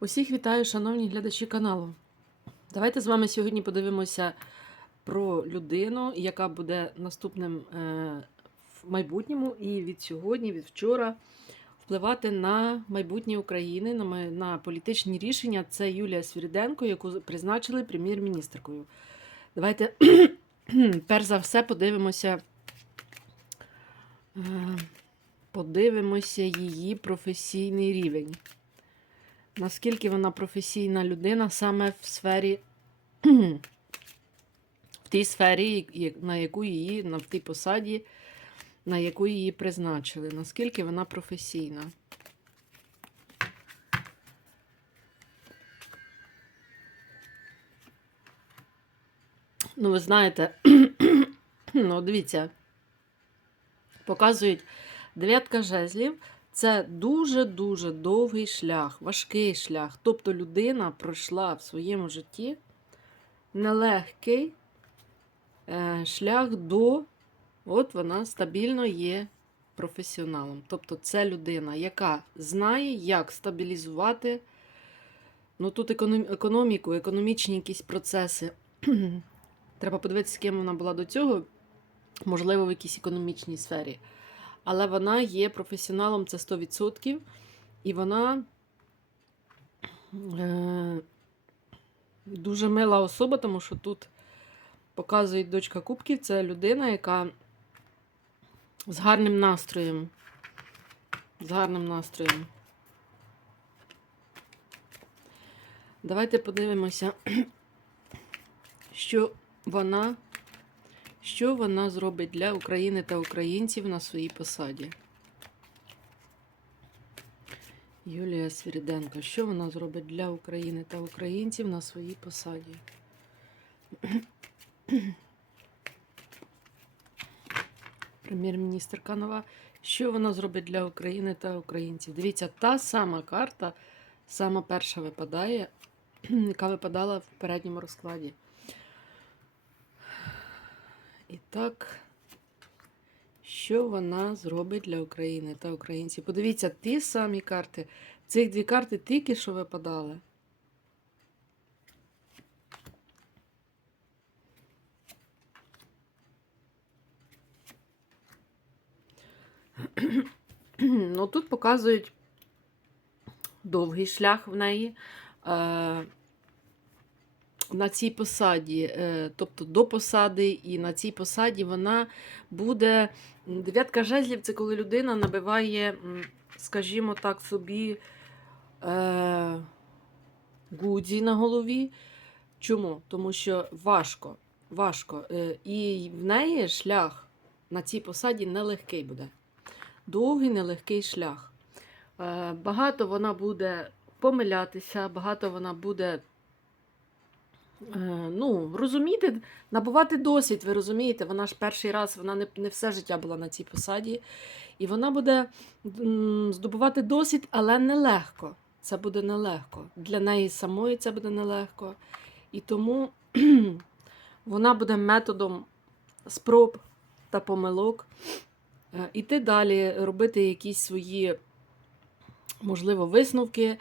Усіх вітаю, шановні глядачі каналу. Давайте з вами сьогодні подивимося про людину, яка буде наступним е, в майбутньому і від сьогодні, від вчора впливати на майбутнє України, на, політичні рішення. Це Юлія Свіріденко, яку призначили прем'єр-міністркою. Давайте перш за все подивимося. е, Подивимося її професійний рівень наскільки вона професійна людина саме в сфері, в тій сфері, на яку її, на в тій посаді, на яку її призначили. Наскільки вона професійна. Ну, ви знаєте, ну, дивіться, показують дев'ятка жезлів. Це дуже-дуже довгий шлях, важкий шлях. Тобто людина пройшла в своєму житті нелегкий е, шлях до, от вона стабільно є професіоналом. Тобто це людина, яка знає, як стабілізувати ну, тут економіку, економічні якісь процеси. Треба подивитися, з ким вона була до цього, можливо, в якійсь економічній сфері але вона є професіоналом, це 100%. І вона е, дуже мила особа, тому що тут показують дочка Кубків. Це людина, яка з гарним настроєм. З гарним настроєм. Давайте подивимося, що вона що вона зробить для України та українців на своїй посаді? Юлія Свіріденко. Що вона зробить для України та українців на своїй посаді? Прем'єр-міністрка нова. Що вона зробить для України та українців? Дивіться, та сама карта, сама перша випадає, яка випадала в передньому розкладі. І так, що вона зробить для України та українців? Подивіться, ті самі карти. Цих дві карти тільки що випадали. Ну, тут показують довгий шлях в неї. На цій посаді, е, тобто до посади, і на цій посаді вона буде. Дев'ятка жезлів це коли людина набиває, скажімо так, собі е, гудзі на голові. Чому? Тому що важко. важко. Е, і в неї шлях на цій посаді нелегкий буде. Довгий, нелегкий шлях. Е, багато вона буде помилятися, багато вона буде ну, розуміти, набувати досвід, ви розумієте, вона ж перший раз, вона не, не все життя була на цій посаді. І вона буде здобувати досвід, але нелегко. Це буде нелегко. Для неї самої це буде нелегко. І тому вона буде методом спроб та помилок е, іти далі, робити якісь свої, можливо, висновки, е,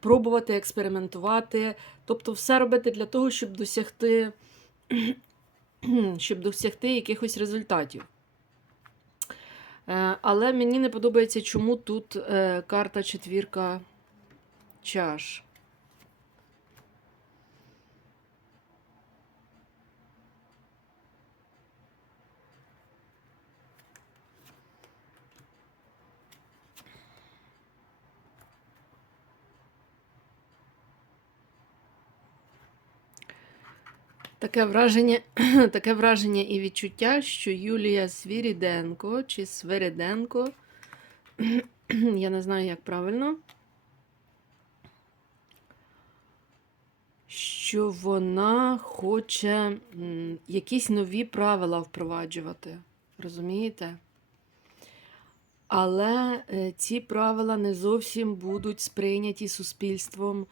пробувати експериментувати. Тобто все робити для того, щоб досягти, щоб досягти якихось результатів. Е, Але мені не подобається, чому тут е, карта четвірка чаш. Таке враження, таке враження і відчуття, що Юлія Свіріденко чи Свириденко, я не знаю, як правильно, що вона хоче якісь нові правила впроваджувати. Розумієте? Але е, ці правила не зовсім будуть сприйняті суспільством.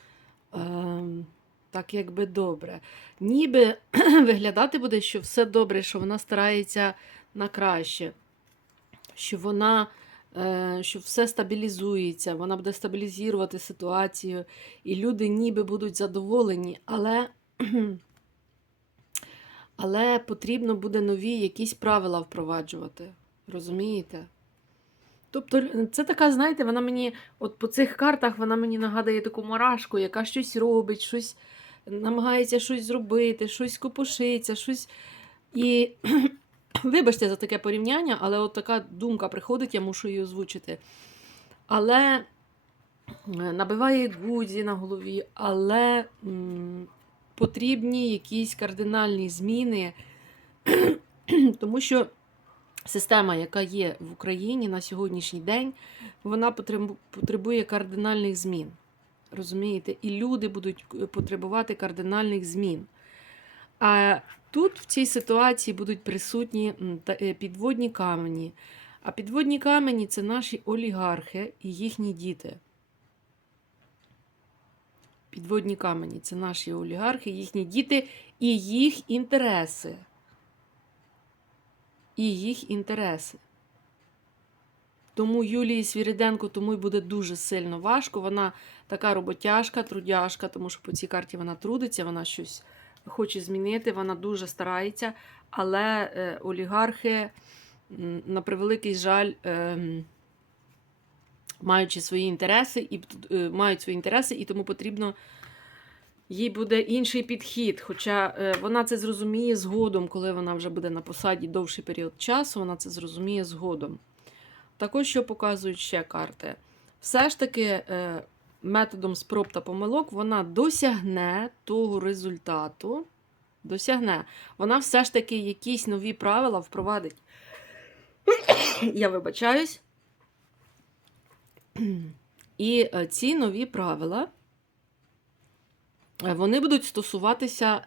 ем, так якби добре. Ніби виглядати буде, що все добре, що вона старається на краще, що вона е, що все стабілізується, вона буде стабілізувати ситуацію, і люди ніби будуть задоволені, але, але потрібно буде нові якісь правила впроваджувати. Розумієте? Тобто, е, це така, знаєте, вона мені, от по цих картах, вона мені нагадує таку мурашку, яка щось робить, щось намагається щось зробити, щось копошиться, щось. І вибачте за таке порівняння, але от така думка приходить, я мушу її озвучити. Але е, набиває гудзі на голові, але м, потрібні якісь кардинальні зміни, тому що система, яка є в Україні на сьогоднішній день, вона потребує кардинальних змін. Розумієте? І люди будуть е, потребувати кардинальних змін. А тут в цій ситуації будуть присутні е, підводні камені. А підводні камені це наші олігархи і їхні діти. Підводні камені це наші олігархи, їхні діти і їх інтереси. І їх інтереси. Тому Юлії Свіриденко тому й буде дуже сильно важко. Вона така роботяжка, трудяжка, тому що по цій карті вона трудиться, вона щось хоче змінити, вона дуже старається. Але е, олігархи, на превеликий жаль, ем, маючи свої інтереси, і е, мають свої інтереси, і тому потрібно. Їй буде інший підхід, хоча е, вона це зрозуміє згодом, коли вона вже буде на посаді довший період часу, вона це зрозуміє згодом. Також що показують ще карти. Все ж таки, методом спроб та помилок вона досягне того результату. Досягне. Вона все ж таки якісь нові правила впровадить. Я вибачаюсь. І е, ці нові правила е, вони будуть стосуватися.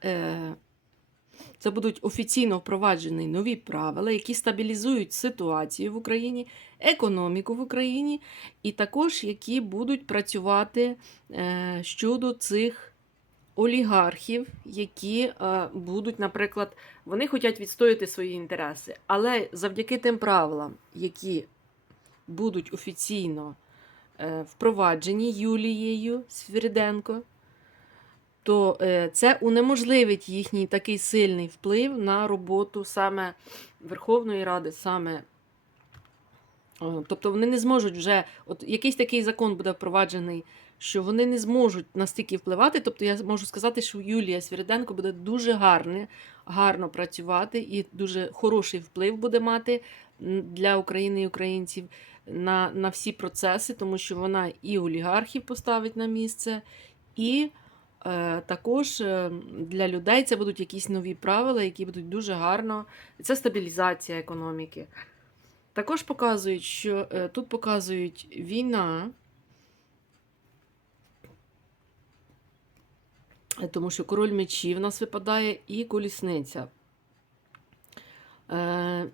Це будуть офіційно впроваджені нові правила, які стабілізують ситуацію в Україні, економіку в Україні, і також які будуть працювати е, щодо цих олігархів, які е, будуть, наприклад, вони хочуть відстояти свої інтереси, але завдяки тим правилам, які будуть офіційно е, впроваджені Юлією Свіриденко, то е, це унеможливить їхній такий сильний вплив на роботу саме Верховної Ради, саме. Тобто вони не зможуть вже, от якийсь такий закон буде впроваджений, що вони не зможуть настільки впливати. Тобто я можу сказати, що Юлія Свіриденко буде дуже гарне, гарно працювати і дуже хороший вплив буде мати для України і українців на, на всі процеси, тому що вона і олігархів поставить на місце, і е, також е, для людей це будуть якісь нові правила, які будуть дуже гарно. Це стабілізація економіки. Також показують, що е, тут показують війна, е, тому що король мечів у нас випадає і колісниця. Е,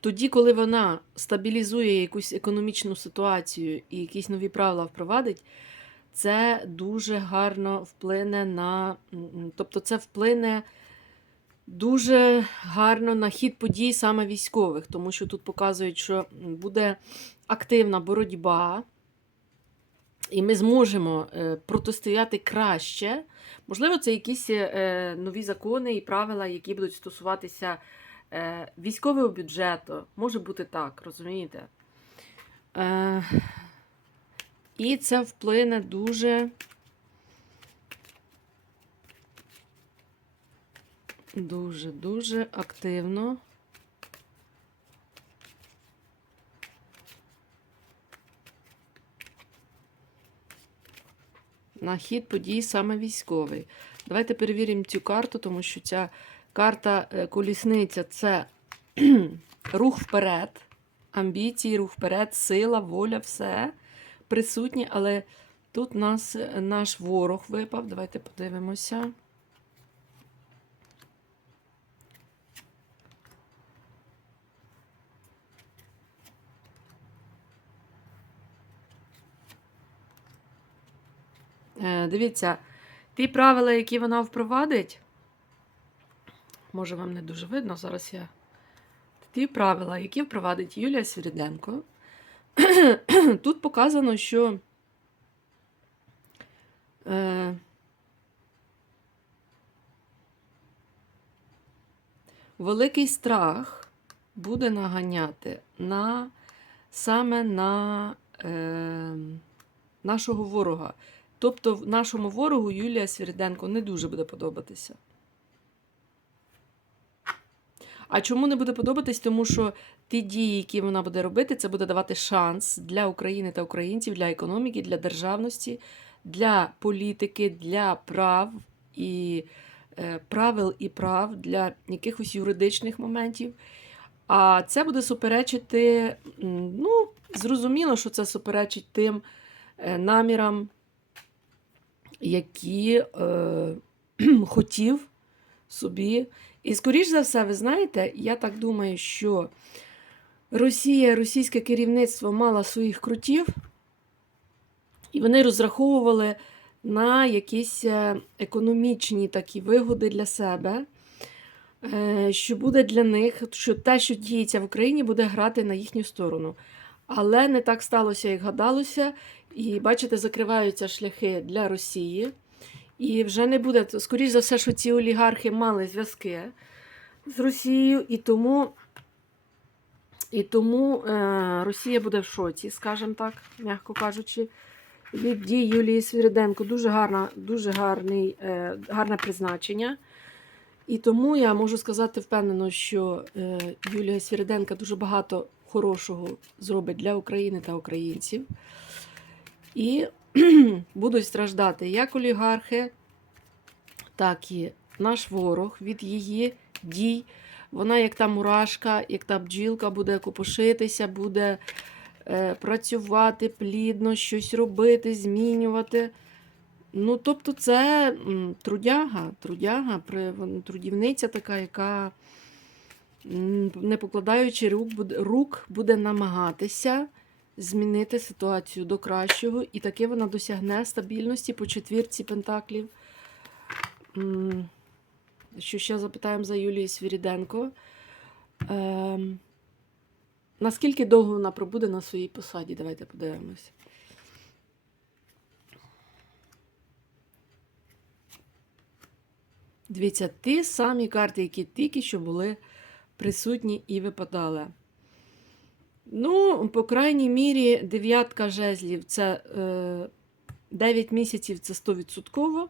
Тоді, коли вона стабілізує якусь економічну ситуацію і якісь нові правила впровадить, це дуже гарно вплине на. Тобто, це вплине дуже гарно на хід подій саме військових, тому що тут показують, що буде активна боротьба, і ми зможемо е, протистояти краще. Можливо, це якісь е, нові закони і правила, які будуть стосуватися е, військового бюджету. Може бути так, розумієте? І це вплине дуже. Дуже, дуже активно. На хід подій саме військовий. Давайте перевіримо цю карту, тому що ця карта е, колісниця це рух вперед, амбіції, рух вперед, сила, воля, все присутні, але тут нас наш ворог випав. Давайте подивимося. Е, Дивіться, ті правила, які вона впровадить, може вам не дуже видно, зараз я. Ті правила, які впровадить Юлія Свіріденко, тут показано, що е, великий страх буде наганяти на, саме на е, нашого ворога. Тобто нашому ворогу Юлія Свіріденко не дуже буде подобатися. А чому не буде подобатись? Тому що ті дії, які вона буде робити, це буде давати шанс для України та українців, для економіки, для державності, для політики, для прав і е, правил і прав, для якихось юридичних моментів. А це буде суперечити, ну, зрозуміло, що це суперечить тим е, намірам, які е, хотів собі. І, скоріш за все, ви знаєте, я так думаю, що Росія, російське керівництво мало своїх крутів, і вони розраховували на якісь е, економічні такі вигоди для себе, е, що буде для них, що те, що діється в Україні, буде грати на їхню сторону. Але не так сталося, як гадалося. І бачите, закриваються шляхи для Росії. І вже не буде, скоріш за все, що ці олігархи мали зв'язки з Росією, і тому, і тому е, Росія буде в шоці, скажімо так, м'яко кажучи, від дій Юлії Свіриденко. Дуже, гарна, дуже гарний, е, гарне призначення. І тому я можу сказати впевнено, що е, Юлія Свіриденка дуже багато хорошого зробить для України та українців. І будуть страждати як олігархи, так і наш ворог від її дій. Вона, як та мурашка, як та бджілка, буде копошитися, буде е, працювати плідно, щось робити, змінювати. Ну, тобто, це трудяга, трудяга, трудівниця така, яка, не покладаючи рук, рук, буде намагатися змінити ситуацію до кращого, і таки вона досягне стабільності по четвірці пентаклів. Що ще запитаємо за Юлію Свіріденко. Ем, наскільки довго вона пробуде на своїй посаді? Давайте подивимося. Дивіться, ті самі карти, які тільки що були присутні і випадали. Ну, по крайній мірі, дев'ятка жезлів це е, 9 місяців це 100%.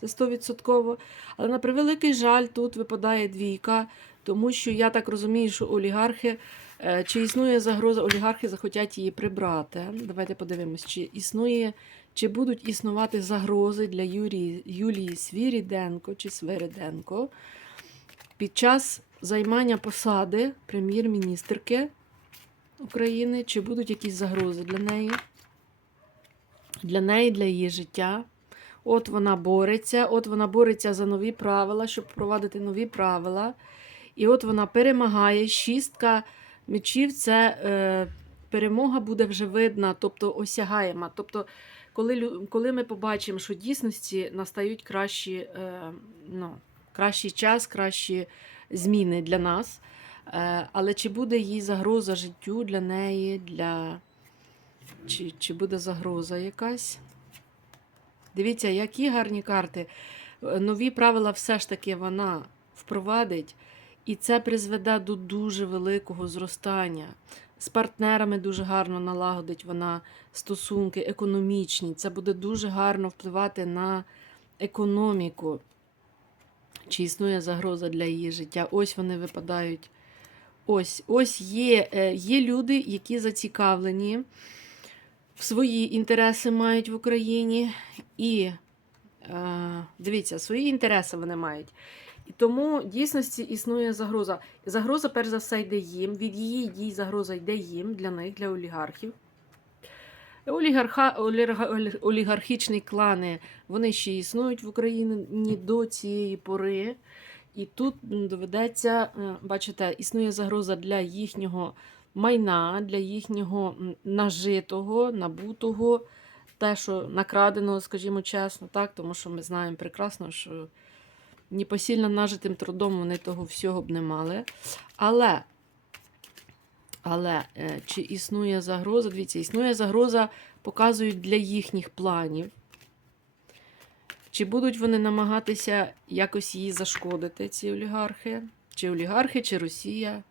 Це 100%. Але на превеликий жаль, тут випадає двійка, тому що я так розумію, що олігархи, е, чи існує загроза, олігархи захотять її прибрати. Давайте подивимось, чи існує, чи будуть існувати загрози для Юрії, Юлії Свіріденко чи Свириденко під час займання посади прем'єр-міністрки України, чи будуть якісь загрози для неї, для неї, для її життя. От вона бореться, от вона бореться за нові правила, щоб впровадити нові правила. І от вона перемагає. Шістка мечів це е, перемога буде вже видна, тобто осягаєма. Тобто, коли, коли ми побачимо, що дійсності настають кращі, е, ну, кращий час, кращі зміни для нас. Е, але чи буде їй загроза життю для неї, для... Чи, чи буде загроза якась? Дивіться, які гарні карти. Е, Нові правила все ж таки вона впровадить, і це призведе до дуже великого зростання. З партнерами дуже гарно налагодить вона стосунки економічні. Це буде дуже гарно впливати на економіку. Чи існує загроза для її життя? Ось вони випадають. Ось, ось є, е, є люди, які зацікавлені в свої інтереси мають в Україні. І е, дивіться, свої інтереси вони мають. І тому в дійсності існує загроза. Загроза, перш за все, йде їм. Від її дій загроза йде їм для них, для олігархів. Олігарха, олігархічні клани вони ще існують в Україні до цієї пори. І тут доведеться, е, бачите, існує загроза для їхнього майна, для їхнього нажитого, набутого, те, що накрадено, скажімо чесно, так, тому що ми знаємо прекрасно, що ні посильно нажитим трудом вони того всього б не мали. Але, але е, чи існує загроза? Дивіться, існує загроза, показують для їхніх планів. Чи будуть вони намагатися якось її зашкодити, ці олігархи? Чи олігархи, чи Росія?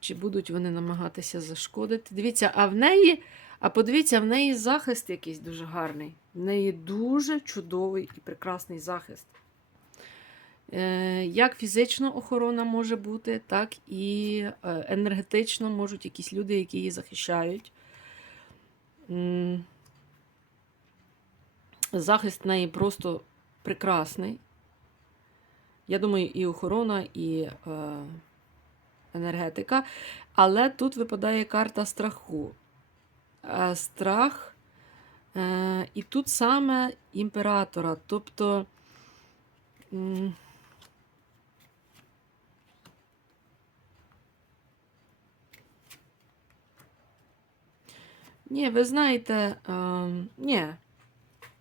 Чи будуть вони намагатися зашкодити? Дивіться, а в неї, а подивіться, в неї захист якийсь дуже гарний. В неї дуже чудовий і прекрасний захист. Е, Як фізично охорона може бути, так і е, енергетично можуть якісь люди, які її захищають. Захист в неї просто прекрасний. Я думаю, і охорона, і е, енергетика. Але тут випадає карта страху. Страх. І тут саме імператора. Тобто. Ні, ви знаєте, е, ні.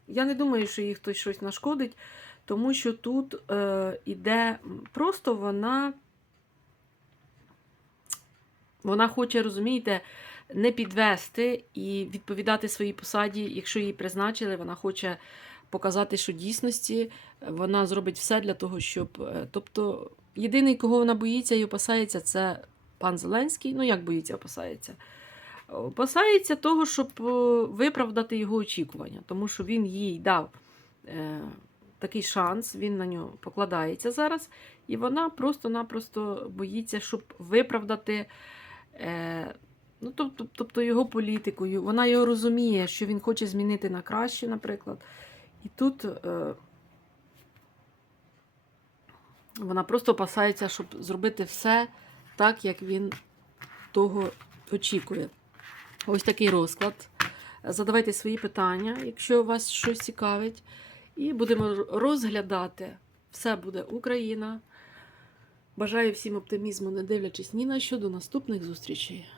Я не думаю, що їй хтось щось нашкодить, тому що тут е, іде просто вона. Вона хоче, розумієте, не підвести і відповідати своїй посаді, якщо її призначили, вона хоче показати, що дійсності вона зробить все для того, щоб. е, Тобто, єдиний, кого вона боїться і опасається, це пан Зеленський. Ну, як боїться, опасається. Опасається того, щоб е, виправдати його очікування, тому що він їй дав е, такий шанс, він на нього покладається зараз, і вона просто-напросто боїться, щоб виправдати. Е, Ну, тобто, тобто його політикою. Вона його розуміє, що він хоче змінити на краще, наприклад. І тут е, вона просто опасається, щоб зробити все так, як він того очікує. Ось такий розклад. Задавайте свої питання, якщо вас щось цікавить. І будемо розглядати. Все буде Україна. Бажаю всім оптимізму, не дивлячись ні на що. До наступних зустрічей.